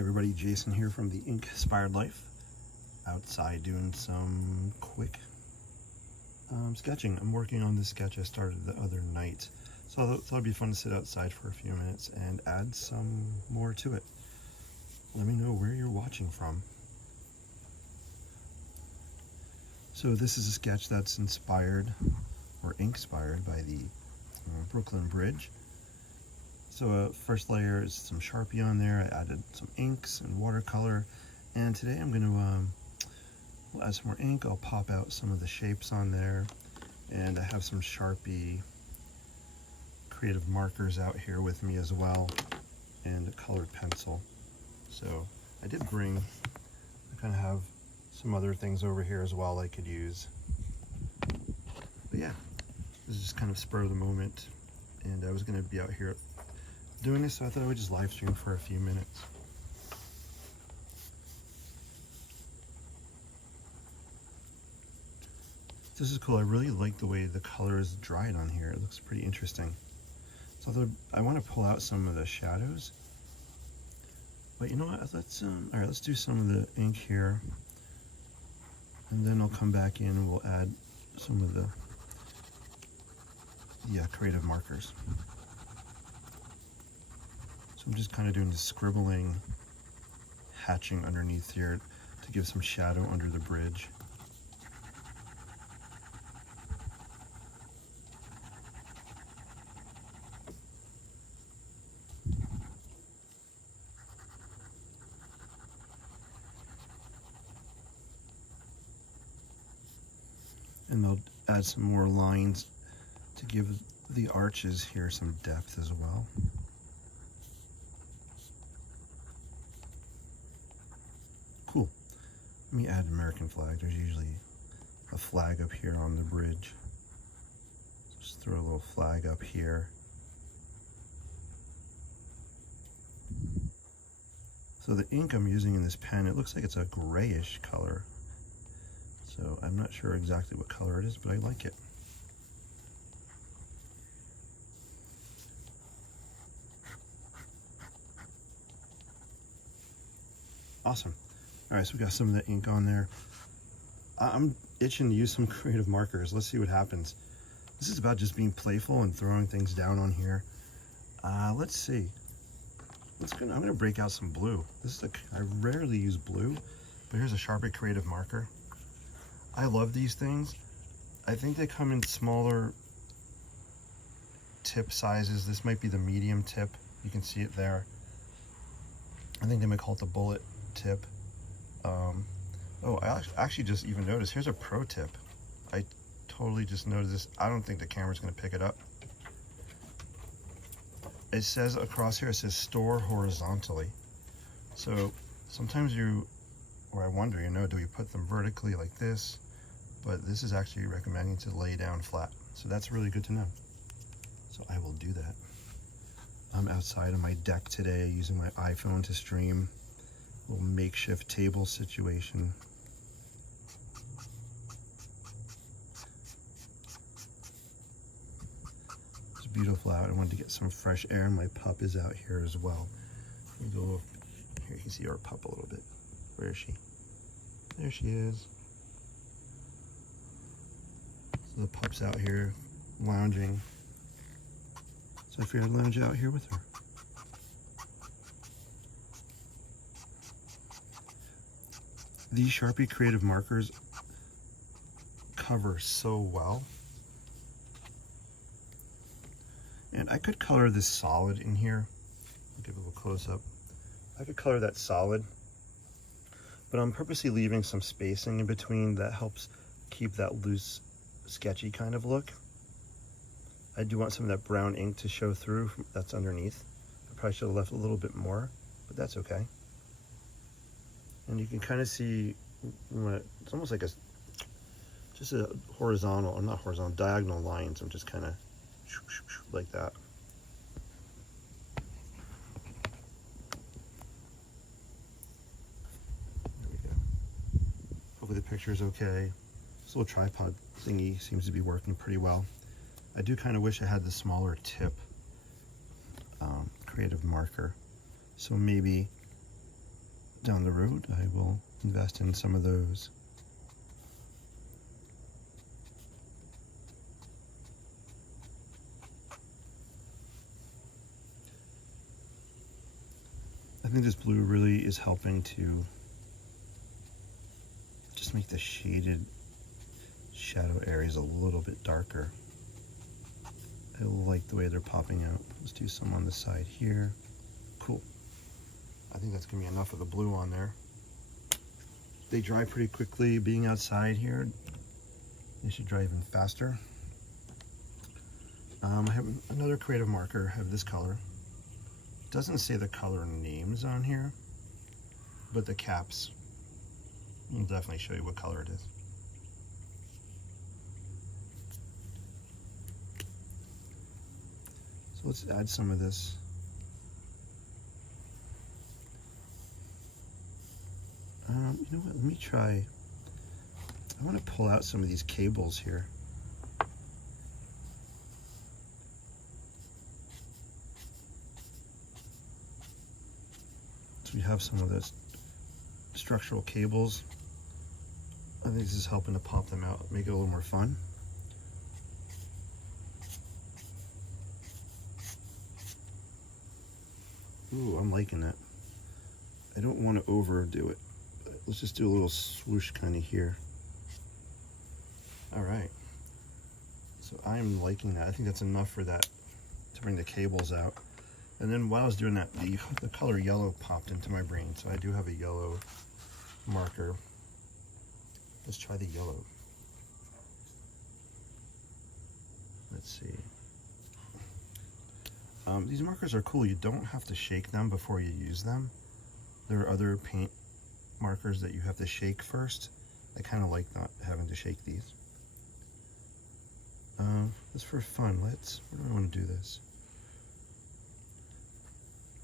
Hey everybody, Jason here from the INKspired Life. Outside doing some quick sketching. I'm working on this sketch I started the other night. So I thought it'd be fun to sit outside for a few minutes and add some more to it. Let me know where you're watching from. So this is a sketch that's inspired, or INKspired, by the Brooklyn Bridge. So first layer is some Sharpie on there. I added some inks and watercolor, and today I'm going to we'll add some more ink. I'll pop out some of the shapes on there, and I have some Sharpie creative markers out here with me as well, and a colored pencil. So I did bring, I kind of have some other things over here as well I could use. But yeah, this is just kind of spur of the moment, and I was going to be out here doing this, so I thought I would just live stream for a few minutes. This is cool. I really like the way the color is dried on here. It looks pretty interesting. So I want to pull out some of the shadows, but you know what? Let's all right. Let's do some of the ink here, and then I'll come back in and we'll add some of the creative markers. So I'm just kind of doing the scribbling, hatching underneath here to give some shadow under the bridge. And they'll add some more lines to give the arches here some depth as well. Cool. Let me add an American flag. There's usually a flag up here on the bridge. Just throw a little flag up here. So the ink I'm using in this pen, it looks like it's a grayish color. So I'm not sure exactly what color it is, but I like it. Awesome. All right, so we got some of the ink on there. I'm itching to use some creative markers. Let's see what happens. This is about just being playful and throwing things down on here. Let's see. I'm gonna break out some blue. I rarely use blue, but here's a Sharpie creative marker. I love these things. I think they come in smaller tip sizes. This might be the medium tip. You can see it there. I think they might call it the bullet tip. Oh, I actually just even noticed, here's a pro tip. I totally just noticed this. I don't think the camera's going to pick it up. It says across here, it says store horizontally. So sometimes I wonder, do we put them vertically like this? But this is actually recommending to lay down flat. So that's really good to know. So I will do that. I'm outside on my deck today using my iPhone to stream. A little makeshift table situation. It's beautiful out. I wanted to get some fresh air, and my pup is out here as well. Let me go over here. You can see our pup a little bit. Where is she? There she is. So the pup's out here lounging. So I figured I'd lounge out here with her. These Sharpie creative markers cover so well. And I could color this solid in here. I'll give it a little close up. I could color that solid, but I'm purposely leaving some spacing in between that helps keep that loose, sketchy kind of look. I do want some of that brown ink to show through that's underneath. I probably should have left a little bit more, but that's okay. And you can kind of see, it's almost like just a horizontal, or not horizontal, diagonal lines. I'm just kind of like that. There we go. Hopefully the picture is okay. This little tripod thingy seems to be working pretty well. I do kind of wish I had the smaller tip creative marker. So maybe down the road, I will invest in some of those. I think this blue really is helping to just make the shaded shadow areas a little bit darker. I like the way they're popping out. Let's do some on the side here. Cool. I think that's gonna be enough of the blue on there. They dry pretty quickly. Being outside here, they should dry even faster. I have another creative marker. I have this color. It doesn't say the color names on here, but the caps will definitely show you what color it is. So let's add some of this. You know what, let me try, I want to pull out some of these cables here. So we have some of those structural cables. I think this is helping to pop them out, make it a little more fun. Ooh, I'm liking it. I don't want to overdo it. Let's just do a little swoosh kind of here. All right. So I'm liking that. I think that's enough for that to bring the cables out. And then while I was doing that, the color yellow popped into my brain. So I do have a yellow marker. Let's try the yellow. Let's see. These markers are cool. You don't have to shake them before you use them. There are other paint markers that you have to shake first. I kind of like not having to shake these. Just for fun, where do I want to do this?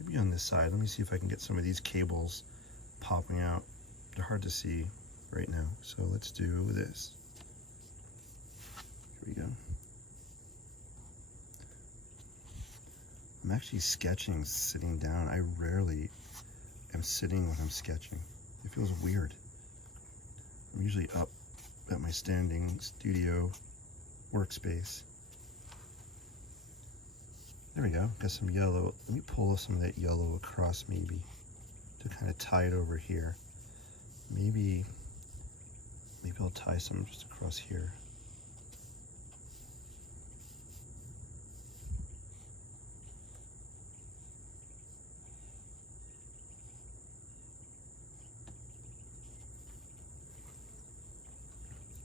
Maybe on this side. Let me see if I can get some of these cables popping out. They're hard to see right now, so let's do this. Here we go. I'm actually sketching sitting down. I rarely am sitting when I'm sketching. It feels weird. I'm usually up at my standing studio workspace. There we go, got some yellow. Let me pull some of that yellow across maybe to kind of tie it over here. Maybe I'll tie some just across here.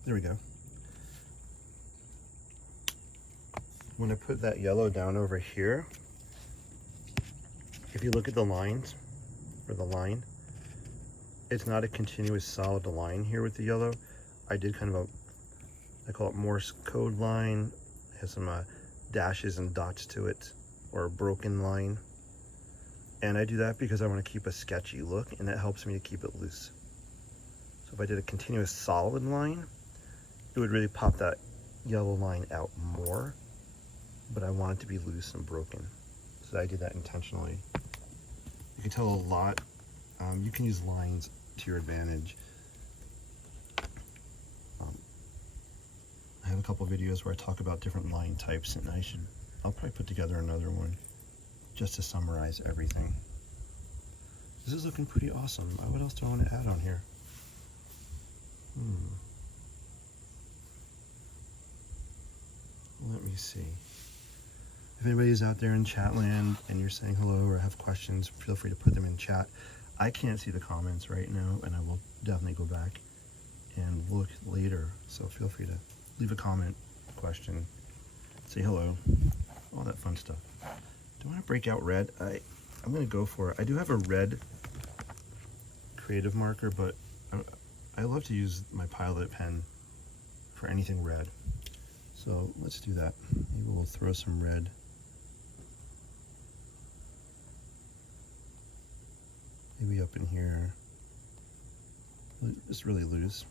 There we go. When I put that yellow down over here, if you look at the lines, or the line, it's not a continuous solid line here with the yellow. I did kind of I call it Morse code line. It has some dashes and dots to it, or a broken line. And I do that because I want to keep a sketchy look, and that helps me to keep it loose. So if I did a continuous solid line, it would really pop that yellow line out more, but I want it to be loose and broken. So I did that intentionally. You can tell a lot. You can use lines to your advantage. I have a couple videos where I talk about different line types, and I'll probably put together another one just to summarize everything. This is looking pretty awesome. What else do I want to add on here? Let me see. If anybody's out there in chat land and you're saying hello or have questions, feel free to put them in chat. I can't see the comments right now, and I will definitely go back and look later. So feel free to leave a comment, question, say hello, all that fun stuff. Do I want to break out red? I'm going to go for it. I do have a red creative marker, but I love to use my Pilot pen for anything red. So let's do that. Maybe we'll throw some red. Maybe up in here. Just really loose.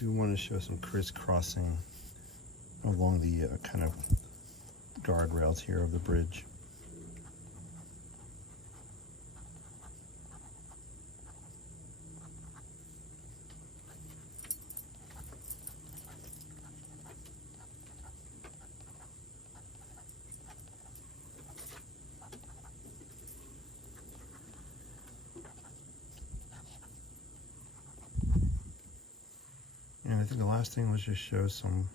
do want to show some crisscrossing along the kind of guardrails here of the bridge. And I think the last thing was just show some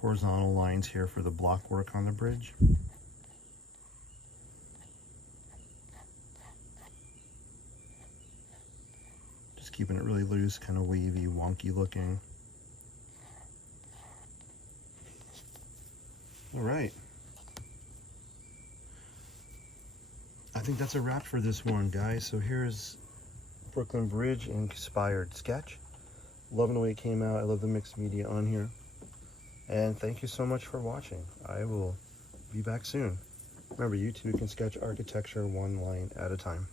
horizontal lines here for the block work on the bridge. Just keeping it really loose, kind of wavy, wonky looking. All right. I think that's a wrap for this one, guys. So here's Brooklyn Bridge INKspired sketch. Loving the way it came out. I love the mixed media on here. And thank you so much for watching. I will be back soon. Remember, you too can sketch architecture one line at a time.